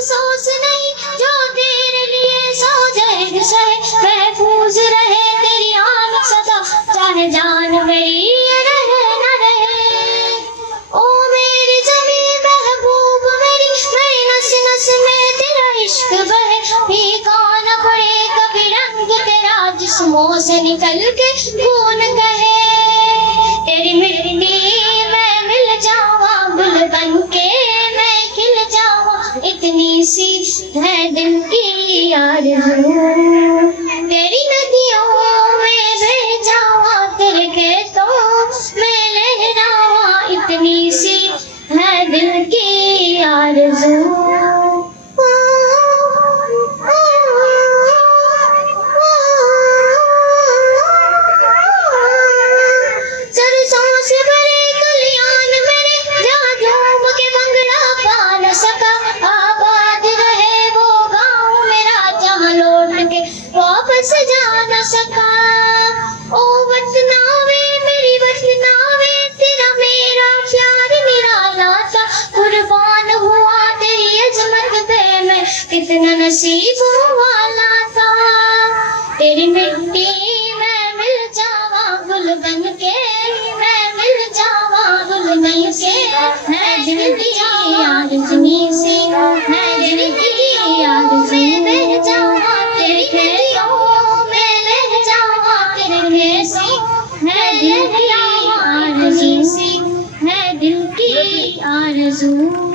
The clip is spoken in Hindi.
अफसोस नहीं जो तेरे लिए सौ दर्द सहे, महफूज रहे तेरी आन सदा, चाहे जान मेरी रहे न रहे। ओ मेरी ज़मीं महबूब मेरी नस नस में तेरा इश्क बहे, फीका न पड़े कभी रंग तेरा जिस्मों से निकल के खून कहे। तेरी मिट्टी में मिल जावा, गुल बन के मैं खिल जावा, इतनी सी है दिल की आरज़ू। तेरी नदियों में बह जावा, तेरे खेतों में लहरावा, इतनी सी है दिल की आरज़ू। सरसों से भरे कल्याण मेरे, जहाँ झूम के भंगड़ा पा न सका, आबाद रहे वो गाँव मेरा, जहाँ लौट के वापस जा न सका। ओ वतना वे मेरी वतना वे, तेरा मेरा प्यार निराला था, कुर्बान हुआ तेरी अजमत पे मैं, कितना नसीब वाला था। तेरी मिट्टी में मिल जावा, गुल बन के मैं मिल जावा, गुल बन के मैं दिल की आरज़ू से, मैं दिल की आरज़ू में बह जावा, तेरे खेतों में बह जावा, तेरे खेतों मैं दिल की आरज़ू से, मैं दिल की आरज़ू।